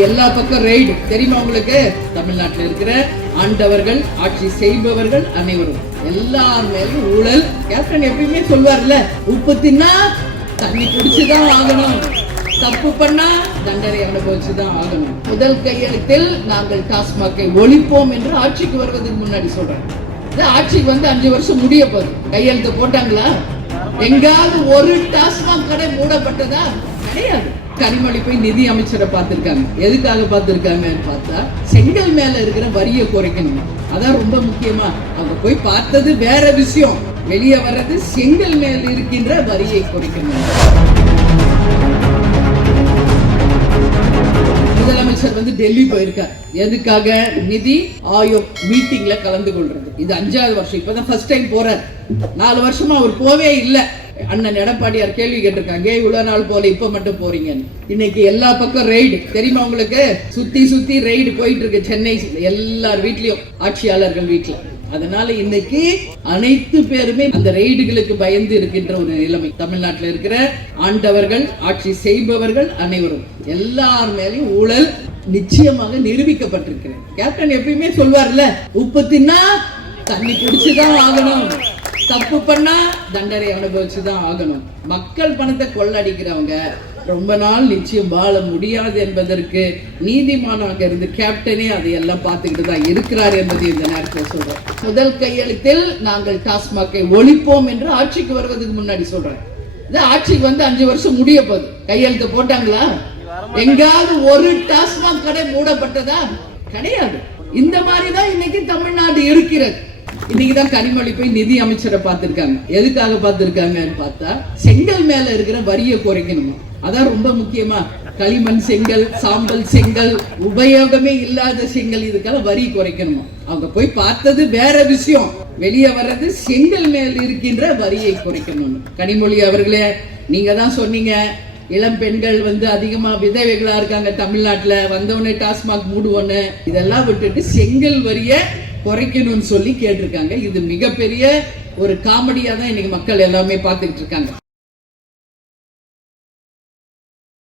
எல்லா பக்கம் ரைடு தெரியுமா உங்களுக்கு? தமிழ்நாட்டில் இருக்கிற ஆண்டவர்கள், ஆட்சி செய்பவர்கள் அனைவரும் எல்லார் மேலும் ஊழல். கேப்டன் எப்பயுமே சொல்வார்ல, உப்பு தின்னா தண்ணி குடிச்சுதான் ஆகணும், தப்பு பண்ணா தண்டனை அனுபவிச்சுதான் ஆகணும். முதல் கையெழுத்தில் நாங்கள் டாஸ்மாகை ஒழிப்போம் என்று ஆட்சிக்கு வருவதற்கு முன்னாடி சொல்றேன். ஆட்சிக்கு வந்து 5 வருஷம் முடிய போகுது. கையெழுத்து போட்டாங்களா? எங்காவது ஒரு டாஸ்மாக் கடை மூடப்பட்டதா? கிடையாது. கனிமொழி போய் நிதி அமைச்சரை பார்த்திருக்காங்க. எதுக்காக பார்த்திருக்காங்கன்னு பார்த்தா, செங்கல் மேல இருக்கிற வரியை குறைக்கணும். அதான் ரொம்ப முக்கியமா. அவங்க போய் பார்த்தது வேற விஷயம். வெளியே வர்றது செங்கல் மேல இருக்கின்ற வரியை குறைக்கணும். முதலமைச்சர் வந்து டெல்லி போயிருக்கார். எதுக்காக? நிதி ஆயோக் மீட்டிங்ல கலந்து கொள்றது. இது 5வது வருஷம். இப்பதான் ஃபர்ஸ்ட் டைம் போறார். 4 வருஷமா அவர் போவே இல்லை. அண்ணன் எடப்பாடியார் கேள்வி கேட்டிருக்காங்க, இவ்வளவு நாள் போல இப்ப மட்டும் போறீங்கன்னு. இன்னைக்கு எல்லா பக்கம் ரைடு தெரியுமா உங்களுக்கு? சுத்தி ரைடு போயிட்டு இருக்கு சென்னை எல்லார் வீட்லயும், ஆட்சியாளர்கள் வீட்டுல. அதனால இன்னைக்கு அனைத்து பேருமே அந்த ரைடுகளுக்கு பயந்து இருக்கின்ற ஒரு நிலைமை. தமிழ்நாட்டில் இருக்கிற ஆண்டவர்கள், ஆட்சி செய்பவர்கள் அனைவரும் எல்லார் மேலையும் ஊழல் நிச்சயமாக நிரூபிக்கப்பட்டிருக்கிறேன். கேப்டன் எப்பயுமே சொல்வார்ல, உப்பு தின்னா தண்ணி குடிச்சுதான் ஆகணும், தப்பு பண்ணா தண்டனை அனுபவிச்சுதான் ஆகணும். மக்கள் பணத்தை கொள்ளடிக்கிறவங்க ரொம்ப நாள் நிச்சயம் வாழ முடியாது என்பதற்கு நீதிமானாக இருந்து கேப்டனே அதையெல்லாம் பார்த்துக்கிட்டு தான் இருக்கிறார் என்பதை இந்த நேரத்தில் சொல்றேன். முதல் கையெழுத்தில் நாங்கள் டாஸ்மாகை ஒழிப்போம் என்று ஆட்சிக்கு வருவதற்கு முன்னாடி சொல்றேன். ஆட்சிக்கு வந்து 5 வருஷம் முடிய போகுது. கையெழுத்து போட்டாங்களா? எங்காவது ஒரு டாஸ்மாக் கடை மூடப்பட்டதா? கிடையாது. இந்த மாதிரிதான் இன்னைக்கு தமிழ்நாடு இருக்கிறது. இன்னைக்குதான் கனிமொழி போய் நிதி அமைச்சரை பார்த்திருக்காங்க. எதுக்காக பார்த்திருக்காங்கன்னு பார்த்தா, செங்கல் மேல இருக்கிற வரியை குறைக்கணுமா. அதான் ரொம்ப முக்கியமா. களிமண் செங்கல், சாம்பல் செங்கல், உபயோகமே இல்லாத செங்கல், இதுக்கெல்லாம் வரி குறைக்கணுமா. அவங்க போய் பார்த்தது வேற விஷயம். வெளியே வர்றது செங்கல் மேல் இருக்கின்ற வரியை குறைக்கணும். கனிமொழி அவர்களே, நீங்க தான் சொன்னீங்க, இளம் பெண்கள் வந்து அதிகமா விதவைகளா இருக்காங்க தமிழ்நாட்டுல, வந்தவொடனே டாஸ்மாக் மூடுவோன்னு. இதெல்லாம் விட்டுட்டு செங்கல் வரிய குறைக்கணும்னு சொல்லி கேட்டிருக்காங்க. இது மிகப்பெரிய ஒரு காமெடியா தான் இன்னைக்கு மக்கள் எல்லாமே பார்த்துக்கிட்டு இருக்காங்க.